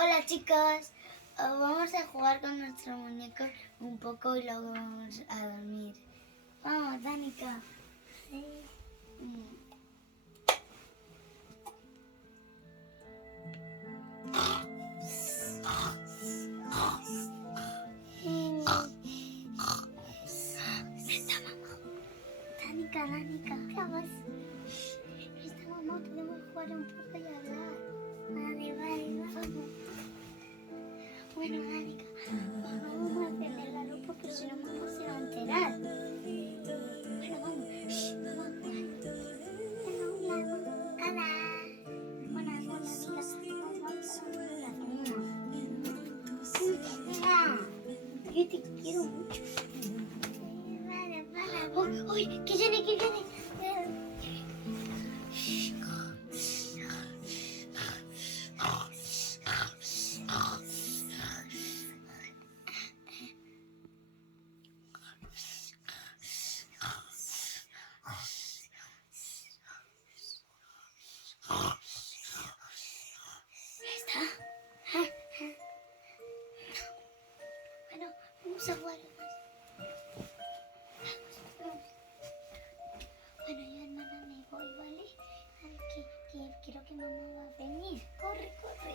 Hola chicos, vamos a jugar con nuestro muñeco un poco y luego vamos a dormir. Vamos, Danica. Sí. Esta mamá. Danica, vamos. Esta mamá podemos jugar un poco y hablar. Vale, vamos. Bueno, Danica, vamos a encender la luz porque si no mamá se va a enterar. Bueno, vamos. Vamos. Hola. Buenas, yo te quiero mucho. ¡Ay! ¡Que viene! Bueno, vamos a jugar más. Bueno, yo hermana me voy, ¿vale? Que creo que mamá va a venir. Corre. Corre.